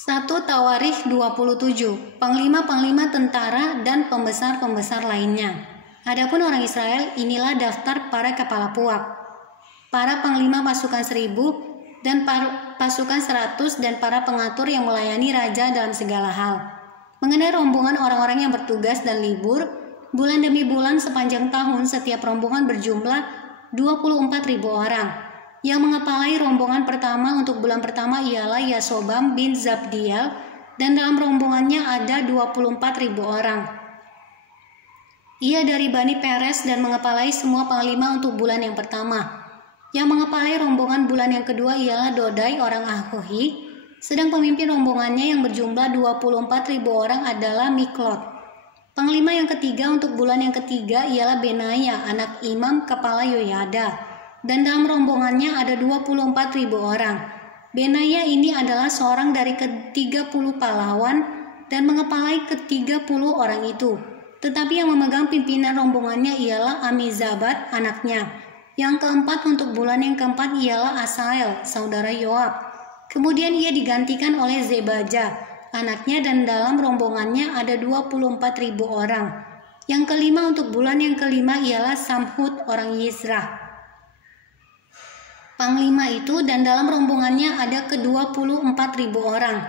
1 Tawarikh 27, panglima-panglima tentara dan pembesar-pembesar lainnya. Adapun orang Israel, inilah daftar para kepala puak, para panglima pasukan 1000 dan pasukan 100 dan para pengatur yang melayani raja dalam segala hal. Mengenai rombongan orang-orang yang bertugas dan libur, bulan demi bulan sepanjang tahun setiap rombongan berjumlah 24.000 orang. Yang mengepalai rombongan pertama untuk bulan pertama ialah Yasobam bin Zabdiel, dan dalam rombongannya ada 24.000 orang. Ia dari Bani Peres dan mengepalai semua panglima untuk bulan yang pertama. Yang mengepalai rombongan bulan yang kedua ialah Dodai orang Ahohi, sedang pemimpin rombongannya yang berjumlah 24.000 orang adalah Miklot. Panglima yang ketiga untuk bulan yang ketiga ialah Benaya anak Imam kepala Yoyada, dan dalam rombongannya ada 24.000 orang. Benaya ini adalah seorang dari ke-30 pahlawan dan mengepalai ke-30 orang itu. Tetapi yang memegang pimpinan rombongannya ialah Amizabat anaknya. Yang keempat untuk bulan yang keempat ialah Asael, saudara Yoab. Kemudian ia digantikan oleh Zebaja anaknya, dan dalam rombongannya ada 24.000 orang. Yang kelima untuk bulan yang kelima ialah Samhut orang Yizrah, panglima itu, dan dalam rombongannya ada ke-24.000 orang.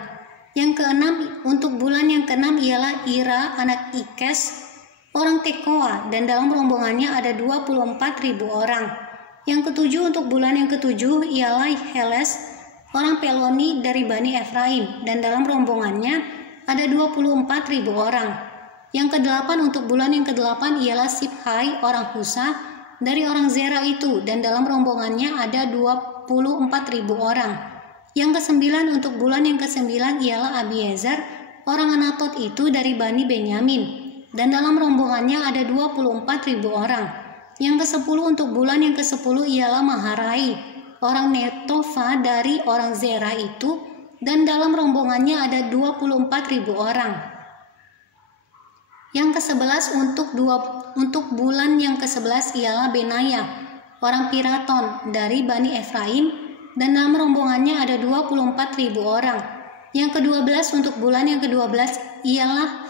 Yang keenam untuk bulan yang keenam ialah Ira anak Ikes orang Tekoa, dan dalam rombongannya ada 24.000 orang. Yang ketujuh untuk bulan yang ketujuh ialah Heles orang Peloni dari Bani Efraim, dan dalam rombongannya ada 24.000 orang. Yang kedelapan untuk bulan yang kedelapan ialah Sibhai orang Husa dari orang Zera itu, dan dalam rombongannya ada 24.000 orang. Yang kesembilan untuk bulan yang kesembilan ialah Abiezer orang Anatot itu dari Bani Benyamin, dan dalam rombongannya ada 24.000 orang. Yang kesepuluh untuk bulan yang kesepuluh ialah Maharai orang Netofa dari orang Zera itu, dan dalam rombongannya ada 24.000 orang. Yang ke-11 untuk bulan yang ke-11 ialah Benaya orang Piraton dari Bani Efraim, dan dalam rombongannya ada 24.000 orang. Yang ke-12 untuk bulan yang ke-12 ialah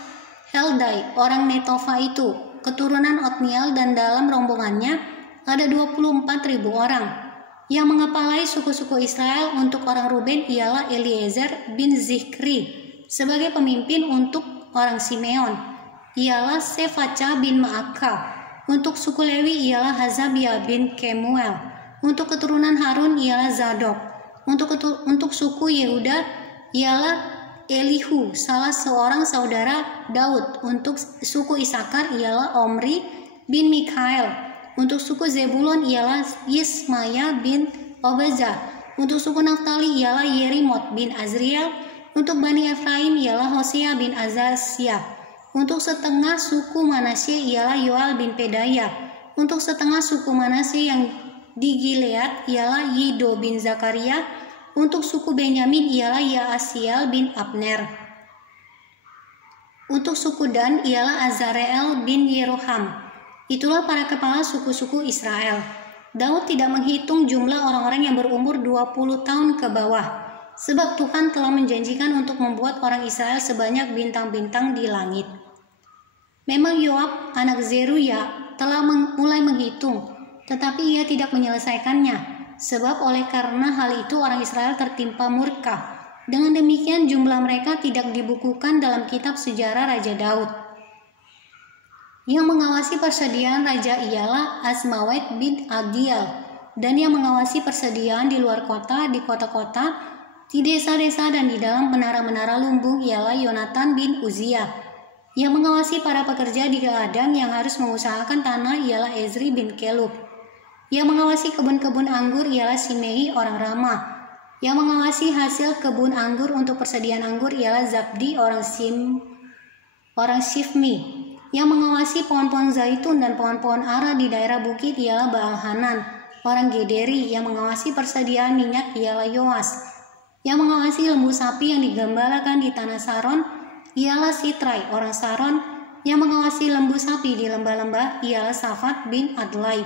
Heldai orang Netofa itu, keturunan Otniel, dan dalam rombongannya ada 24.000 orang. Yang mengepalai suku-suku Israel untuk orang Ruben ialah Eliezer bin Zikri. Sebagai pemimpin untuk orang Simeon ialah Sefaca bin Maaka. Untuk suku Lewi ialah Hazabia bin Kemuel. Untuk keturunan Harun ialah Zadok. Untuk suku Yehuda ialah Elihu, salah seorang saudara Daud. Untuk suku Isakar ialah Omri bin Mikael. Untuk suku Zebulon ialah Yismaya bin Obeza. Untuk suku Naftali ialah Yerimot bin Azriel. Untuk Bani Efraim ialah Hosea bin Azasya. Untuk setengah suku Manasye ialah Yoal bin Pedaya. Untuk setengah suku Manasye yang di Gilead ialah Yido bin Zakaria. Untuk suku Benyamin ialah Yaasiel bin Abner. Untuk suku Dan ialah Azareel bin Yeroham. Itulah para kepala suku-suku Israel. Daud tidak menghitung jumlah orang-orang yang berumur 20 tahun ke bawah, sebab Tuhan telah menjanjikan untuk membuat orang Israel sebanyak bintang-bintang di langit. Memang Yoab anak Zeruya telah mulai menghitung, tetapi ia tidak menyelesaikannya, sebab oleh karena hal itu orang Israel tertimpa murka. Dengan demikian jumlah mereka tidak dibukukan dalam kitab sejarah Raja Daud. Yang mengawasi persediaan raja ialah Asmawet bin Adiel, dan yang mengawasi persediaan di luar kota, di kota-kota, di desa-desa, dan di dalam menara-menara lumbung ialah Yonatan bin Uzia. Yang mengawasi para pekerja di ladang yang harus mengusahakan tanah ialah Ezri bin Kelub. Yang mengawasi kebun-kebun anggur ialah Simei orang Ramah. Yang mengawasi hasil kebun anggur untuk persediaan anggur ialah Zabdi orang Shifmi. Yang mengawasi pohon-pohon zaitun dan pohon-pohon ara di daerah bukit ialah Baal-Hanan orang Gederi. Yang mengawasi persediaan minyak ialah Yoas. Yang mengawasi lembu sapi yang digembalakan di tanah Saron ialah Sitrai orang Saron. Yang mengawasi lembu sapi di lembah-lembah ialah Safat bin Adlai.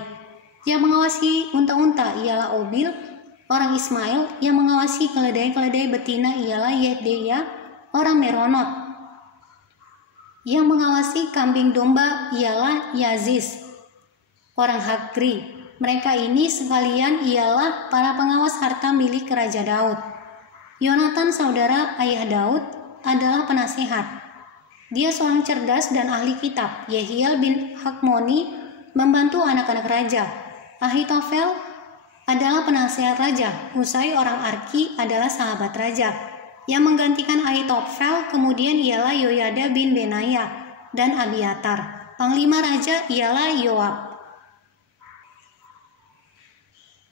Yang mengawasi unta-unta ialah Obil. Orang Ismail yang mengawasi keledai-keledai betina ialah Yehdeya, orang Meronot. Yang mengawasi kambing domba ialah Yaziz, orang Hagri. Mereka ini sekalian ialah para pengawas harta milik Raja Daud. Yonatan, saudara ayah Daud, adalah penasehat. Dia seorang cerdas dan ahli kitab. Yehiel bin Hakmoni membantu anak-anak raja. Ahitofel adalah penasehat raja. Husai orang Arki adalah sahabat raja. Yang menggantikan Ahitofel kemudian ialah Yoyada bin Benaya dan Abiatar. Panglima raja ialah Yoab.